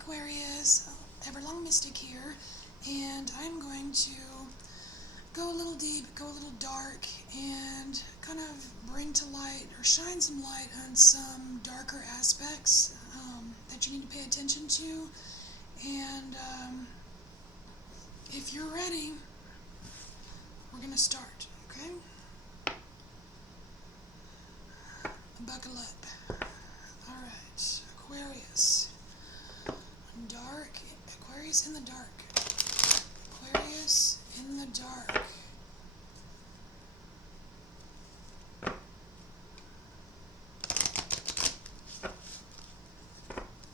Aquarius, Everlong Mystic here, and I'm going to go a little deep, go a little dark, and kind of bring to light or shine some light on some darker aspects that you need to pay attention to. And if you're ready, we're going to start, okay? Buckle up. Alright, Aquarius. Dark. Aquarius in the dark. Aquarius in the dark.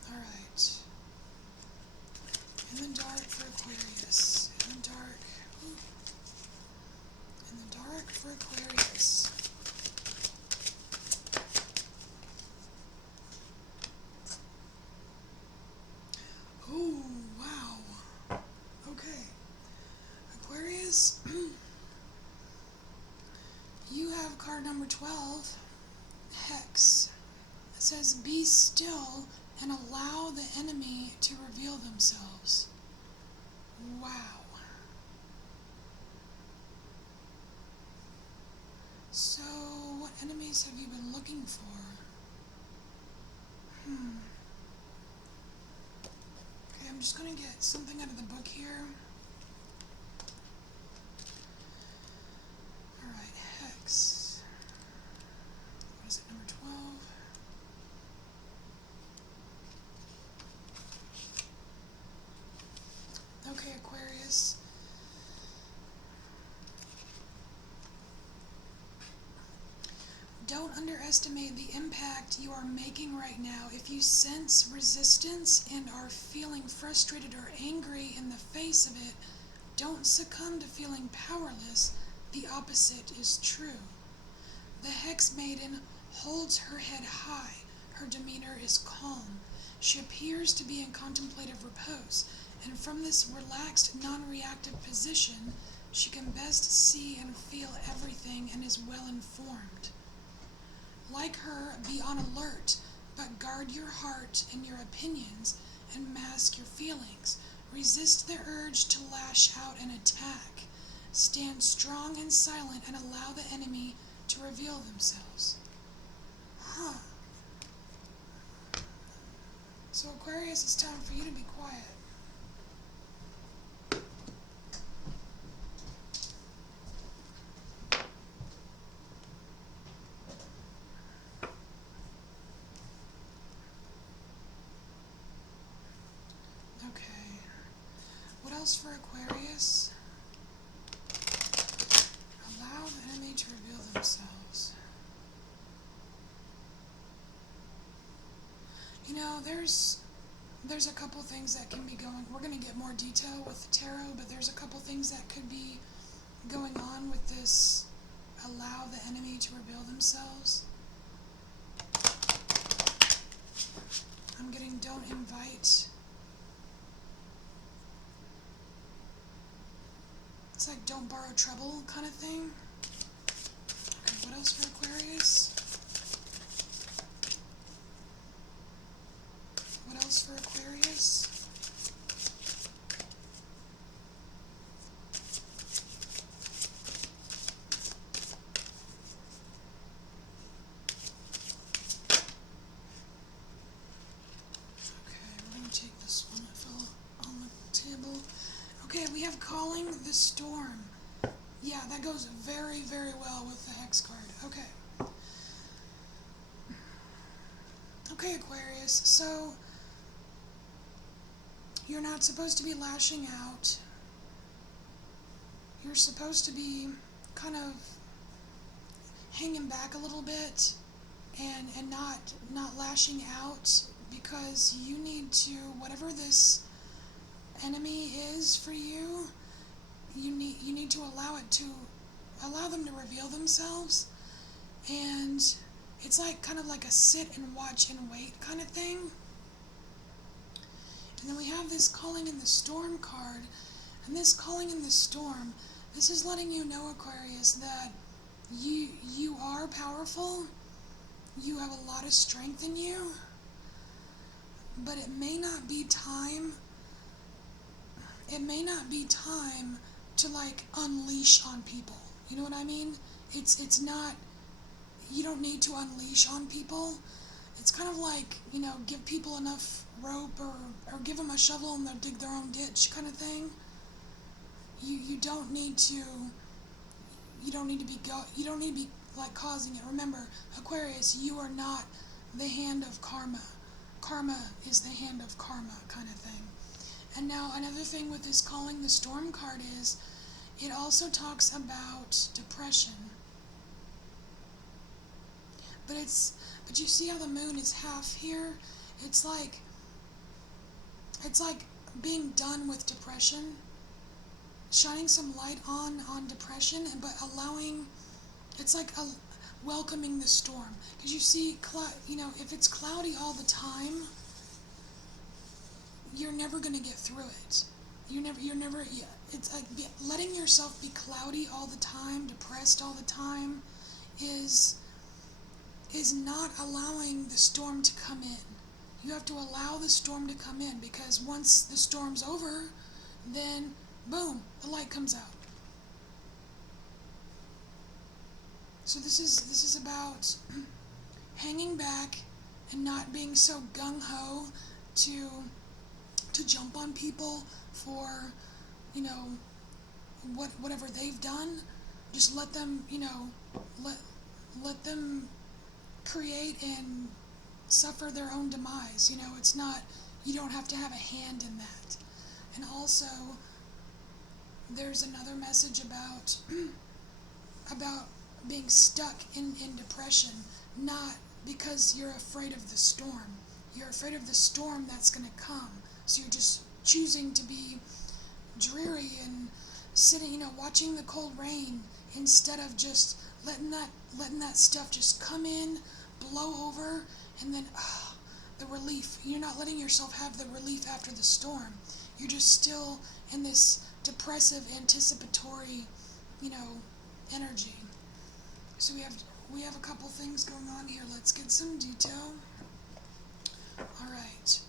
Alright. In the dark for Aquarius. In the dark. Ooh. In the dark for Aquarius. Oh, wow. Okay. Aquarius, you have card number 12, Hex. It says, be still and allow the enemy to reveal themselves. Wow. So, what enemies have you been looking for? Okay, I'm just going to get something out of the book here. Alright, Hex. What is it, number 12? Okay, Aquarius. Don't underestimate the impact you are making right now. If you sense resistance and are feeling frustrated or angry in the face of it, don't succumb to feeling powerless. The opposite is true. The Hex Maiden holds her head high. Her demeanor is calm. She appears to be in contemplative repose, and from this relaxed, non-reactive position, she can best see and feel everything and is well informed. Like her, be on alert, but guard your heart and your opinions and mask your feelings. Resist the urge to lash out and attack. Stand strong and silent and allow the enemy to reveal themselves. So Aquarius, it's time for you to be quiet. Okay. What else for Aquarius? Allow the enemy to reveal themselves. You know, there's a couple things that can be going. We're going to get more detail with the tarot, but there's a couple things that could be going on with this allow the enemy to reveal themselves. I'm getting don't invite. It's like don't borrow trouble kind of thing. Okay, what else for Aquarius? What else for Aquarius? Okay, we're going to take this one that fell on the table. Okay, we have Calling the Storm. Yeah, that goes very, very well with the Hex card. Okay. Okay, Aquarius, so you're not supposed to be lashing out. You're supposed to be kind of hanging back a little bit and not lashing out, because you need to, whatever this enemy is for you, you need to allow them to reveal themselves. And it's like kind of like a sit and watch and wait kind of thing. And then we have this Calling in the Storm card, and this Calling in the Storm, this is letting you know, Aquarius, that you are powerful. You have a lot of strength in you, but it may not be time. It may not be time to like unleash on people. You know what I mean? It's not. You don't need to unleash on people. It's kind of like, give people enough rope or give them a shovel and they'll dig their own ditch kind of thing. You don't need to. You don't need to be like causing it. Remember, Aquarius, you are not the hand of karma. Karma is the hand of karma kind of thing. And now another thing with this calling the storm card is it also talks about depression. But you see how the moon is half here? It's like being done with depression, shining some light on depression, but allowing, it's like welcoming the storm. Because you see, if it's cloudy all the time, you're never going to get through it. It's like letting yourself be cloudy all the time, depressed all the time, is not allowing the storm to come in. You have to allow the storm to come in, because once the storm's over, then boom, the light comes out. So this is about hanging back and not being so gung-ho to jump on people for, whatever they've done. Just let them, let them create and suffer their own demise. It's not, you don't have to have a hand in that. And also, there's another message about being stuck in depression, not because you're afraid of the storm. You're afraid of the storm that's going to come. So you're just choosing to be dreary and sitting, watching the cold rain, instead of just letting that stuff just come in, blow over, and then the relief. You're not letting yourself have the relief after the storm. You're just still in this depressive, anticipatory, energy. So we have a couple things going on here. Let's get some detail. All right,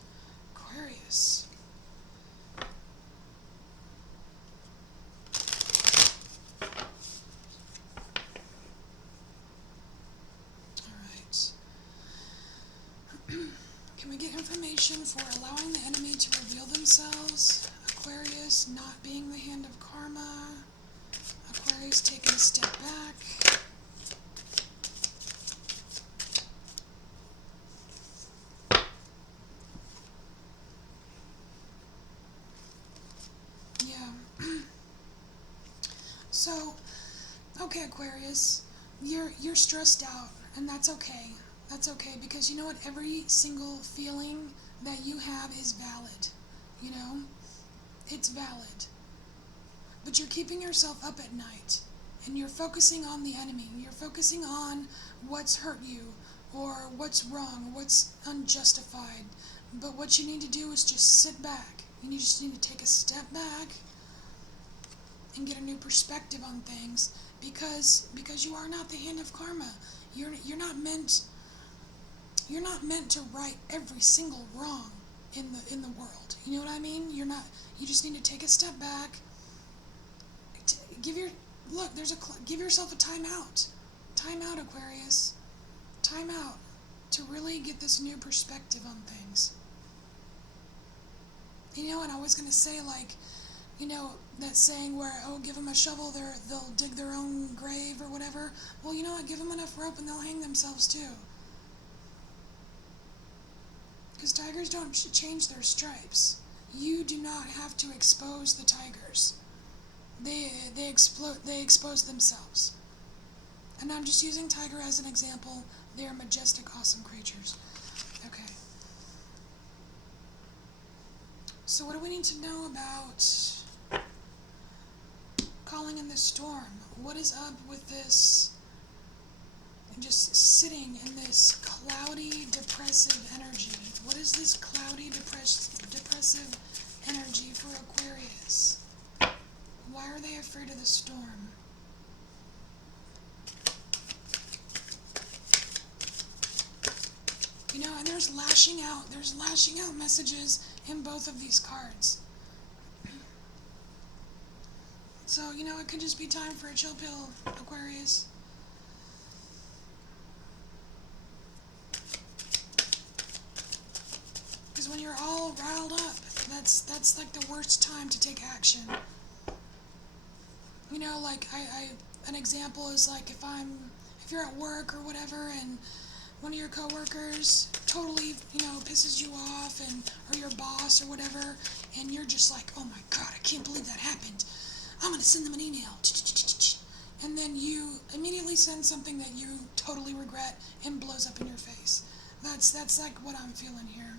Aquarius. Can we get information for allowing the enemy to reveal themselves? Aquarius not being the hand of karma. Aquarius taking a step back. Yeah. So, okay, Aquarius, you're stressed out, and that's okay. That's okay, because you know what? Every single feeling that you have is valid. It's valid. But you're keeping yourself up at night, and you're focusing on the enemy. You're focusing on what's hurt you, or what's wrong, or what's unjustified. But what you need to do is just sit back. You just need to take a step back and get a new perspective on things, because you are not the hand of karma. You're not meant to right every single wrong in the world. You know what I mean? You're not. You just need to take a step back. Give yourself a timeout. Time out, Aquarius. Time out to really get this new perspective on things. And I was gonna say, that saying where, give them a shovel, they'll dig their own grave or whatever. Well, you know what? Give them enough rope and they'll hang themselves too. Because tigers don't change their stripes. You do not have to expose the tigers. They expose themselves. And I'm just using tiger as an example. They are majestic, awesome creatures. Okay. So what do we need to know about calling in the storm? What is up with this? Just sitting in this cloudy, depressive energy. What is this cloudy, depressive energy for Aquarius? Why are they afraid of the storm? And there's lashing out. There's lashing out messages in both of these cards. So, you know, it could just be time for a chill pill, Aquarius. Because when you're all riled up, that's like the worst time to take action. You know, like an example is like if you're at work or whatever and one of your coworkers totally, you know, pisses you off, and or your boss or whatever, and you're just like, oh my god, I can't believe that happened. I'm gonna send them an email. And then you immediately send something that you totally regret and blows up in your face. That's like what I'm feeling here.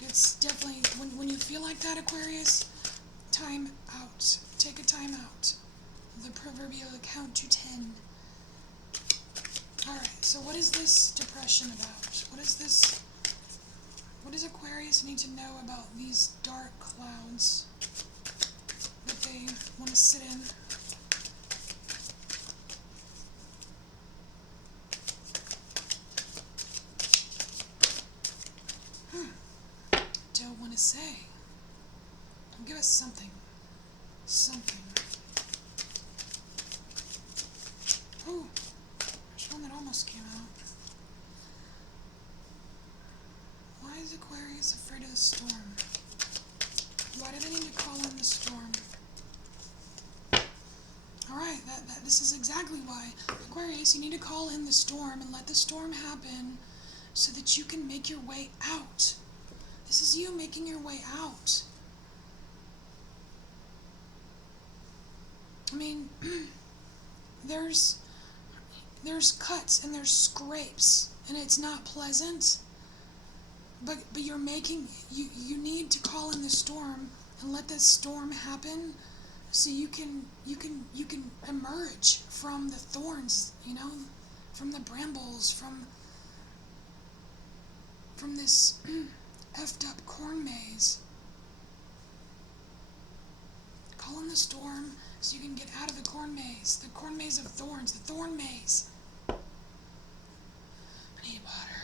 It's definitely, when you feel like that, Aquarius, time out. Take a time out. The proverbial count to 10. Alright, so what is this depression about? What does Aquarius need to know about these dark clouds that they want to sit in? Don't want to say. Give us something. Something. Oh, there's one that almost came out. Why is Aquarius afraid of the storm? Why do they need to call in the storm? Alright, this is exactly why. Aquarius, you need to call in the storm and let the storm happen so that you can make your way out. This is you making your way out. I mean, there's cuts and there's scrapes, and it's not pleasant. But you're making, you need to call in the storm and let this storm happen so you can emerge from the thorns, you know, from the brambles, from this effed up corn maze. Call in the storm so you can get out of the corn maze of thorns, the thorn maze. I need water.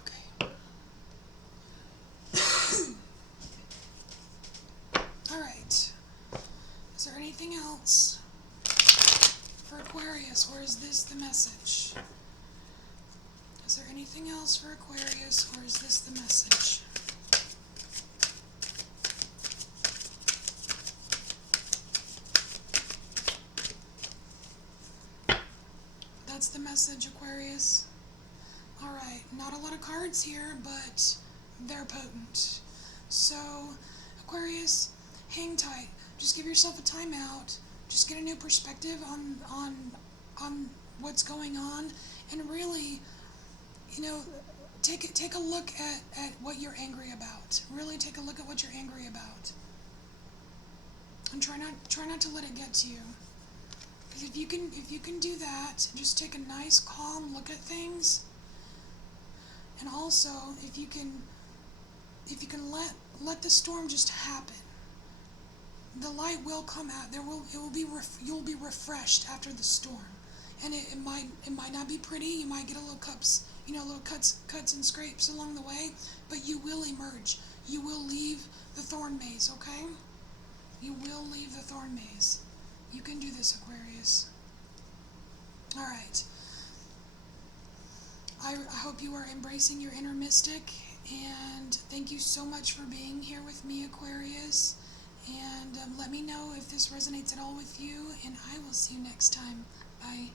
Okay. Alright. Is there anything else for Aquarius, or is this the message? Is there anything else for Aquarius, or is this the message? That's the message, Aquarius. Alright, not a lot of cards here, but they're potent. So, Aquarius, hang tight. Just give yourself a timeout. Just get a new perspective on what's going on, and really, you know, take a look at what you're angry about. Really take a look at what you're angry about. And try not to let it get to you. Because if you can do that, just take a nice calm look at things. And also, if you can let the storm just happen, the light will come out. You'll be refreshed after the storm, and it might not be pretty. You might get a little cuts and scrapes along the way, but you will emerge. You will leave the thorn maze. Okay? You will leave the thorn maze. You can do this, Aquarius. All right. I hope you are embracing your inner mystic, and thank you so much for being here with me, Aquarius. And let me know if this resonates at all with you, and I will see you next time. Bye.